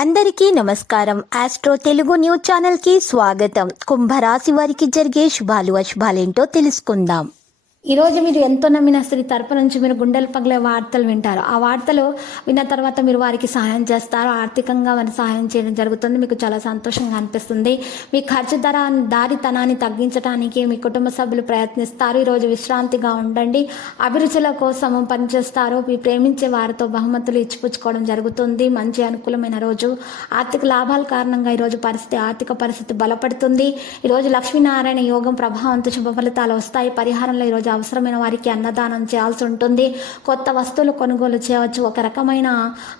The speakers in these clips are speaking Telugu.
అందరికీ నమస్కారం. ఆస్ట్రో తెలుగు న్యూస్ ఛానల్ కి స్వాగతం. కుంభరాశి వారికి జరిగే శుభాలు అశుభాలేంటో తెలుసుకుందాం. ఈరోజు మీరు ఎంతో నమ్మిన స్త్రీ తరపు నుంచి మీరు గుండెలు పగిలే వార్తలు వింటారు. ఆ వార్తలు విన్న తర్వాత మీరు వారికి సహాయం చేస్తారు. ఆర్థికంగా వారికి సహాయం చేయడం జరుగుతుంది. మీకు చాలా సంతోషంగా అనిపిస్తుంది. మీ ఖర్చు దారితనాన్ని తగ్గించడానికి మీ కుటుంబ సభ్యులు ప్రయత్నిస్తారు. ఈరోజు విశ్రాంతిగా ఉండండి. అభిరుచుల కోసం పనిచేస్తారు. మీ ప్రేమించే వారితో బహుమతులు ఇచ్చిపుచ్చుకోవడం జరుగుతుంది. మంచి అనుకూలమైన రోజు. ఆర్థిక లాభాల కారణంగా ఈరోజు ఆర్థిక పరిస్థితి బలపడుతుంది. ఈరోజు లక్ష్మీనారాయణ యోగం ప్రభావంతో శుభ ఫలితాలు వస్తాయి. పరిహారంలో ఈరోజు అవసరమైన వారికి అన్నదానం చేయాల్సి ఉంటుంది. కొత్త వస్తువులు కొనుగోలు చేయవచ్చు. ఒక రకమైన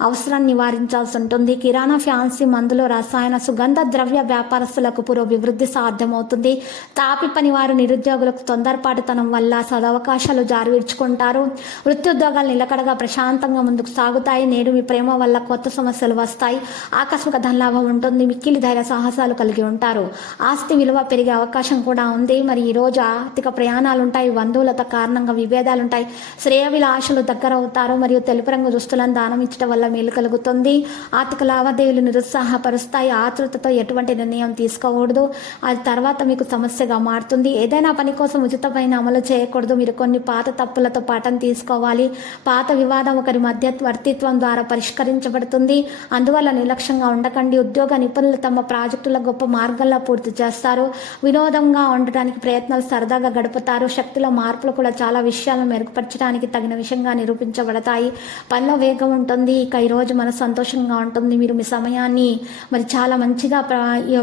అవసరాన్ని నివారించాల్సి ఉంటుంది. కిరాణా, ఫ్యాన్సీ, మందులు, రసాయన, సుగంధ ద్రవ్య వ్యాపారస్తులకు పురోభివృద్ధి సాధ్యమవుతుంది. తాపి పని వారు నిరుద్యోగులకు తొందరపాటుతనం వల్ల సదవకాశాలు జారివిడ్చుకుంటారు. వృత్తి-ఉద్యోగాలు నిలకడగా ప్రశాంతంగా ముందుకు సాగుతాయి. నేడు మీ ప్రేమ వల్ల కొత్త సమస్యలు వస్తాయి. ఆకస్మిక ధనలాభం ఉంటుంది. మిక్కిలి ధైర్య సాహసాలు కలిగి ఉంటారు. ఆస్తి విలువ పెరిగే అవకాశం కూడా ఉంది. మరి ఈ రోజు ఆర్థిక ప్రయాణాలు ఉంటాయి. బంధువులతో కారణంగా విభేదాలు ఉంటాయి. శ్రేయభిలాషలు దగ్గర అవుతారు. మరియు తెలుపు రంగు దుస్తులను దానం ఇచ్చడం వల్ల మేలు కలుగుతుంది. ఆర్థిక లావాదేవీలు నిరుత్సాహపరుస్తాయి. ఆతృతతో ఎటువంటి నిర్ణయం తీసుకోకూడదు. అది తర్వాత మీకు సమస్యగా మారుతుంది. ఏదైనా పని కోసం ఉచితమైన అమలు చేయకూడదు. మీరు కొన్ని పాత తప్పులతో పాఠం తీసుకోవాలి. పాత వివాదం ఒకరి మధ్యవర్తిత్వం ద్వారా పరిష్కరించబడుతుంది. అందువల్ల నిర్లక్ష్యంగా ఉండకండి. ఉద్యోగ నిపుణులు తమ ప్రాజెక్టుల గొప్ప మార్గంలో పూర్తి చేస్తారు. వినోదంగా ఉండటానికి ప్రయత్నాలు సరదాగా గడుపుతారు. శక్తిలో మార్పులు కూడా చాలా విషయాలను మెరుగుపరచడానికి తగిన విషయంగా నిరూపించబడతాయి. పనిలో వేగం ఉంటుంది. ఇక ఈరోజు మన సంతోషంగా ఉంటుంది. మీరు మీ సమయాన్ని మరి చాలా మంచిగా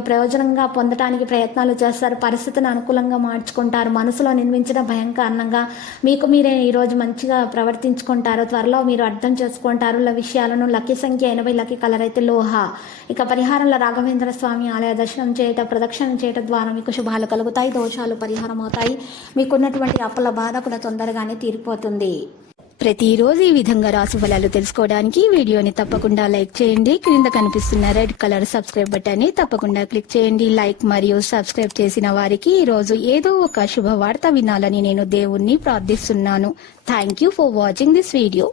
ప్రయోజనంగా పొందడానికి ప్రయత్నాలు చేస్తారు. పరిస్థితిని అనుకూలంగా మార్చుకుంటారు. మనసులో నిర్మించిన భయం కారణంగా మీకు మీరే ఈరోజు మంచిగా ప్రవర్తించుకుంటారు. త్వరలో మీరు అర్థం చేసుకుంటారు విషయాలను. లక్కీ సంఖ్య 80, లక్కీ కలర్ అయితే లోహ. ఇక పరిహారంలో రాఘవేంద్ర స్వామి ఆలయ దర్శనం చేయటం, ప్రదక్షిణం చేయటం ద్వారా మీకు శుభాలు కలుగుతాయి. దోషాలు పరిహారం అవుతాయి. మీకున్నటువంటి అప్పుల బాధ కూడా తొందరగానే తీరిపోతుంది. ప్రతిరోజు ఈ విధంగా రాశి ఫలాలు తెలుసుకోవడానికి వీడియోని తప్పకుండా లైక్ చేయండి. క్రింద కనిపిస్తున్న రెడ్ కలర్ సబ్స్క్రైబ్ బటన్ ని తప్పకుండా క్లిక్ చేయండి. లైక్ మరియు సబ్స్క్రైబ్ చేసిన వారికి ఈ రోజు ఏదో ఒక శుభవార్త వినాలని నేను దేవుణ్ణి ప్రార్థిస్తున్నాను. Thank you for watching this video.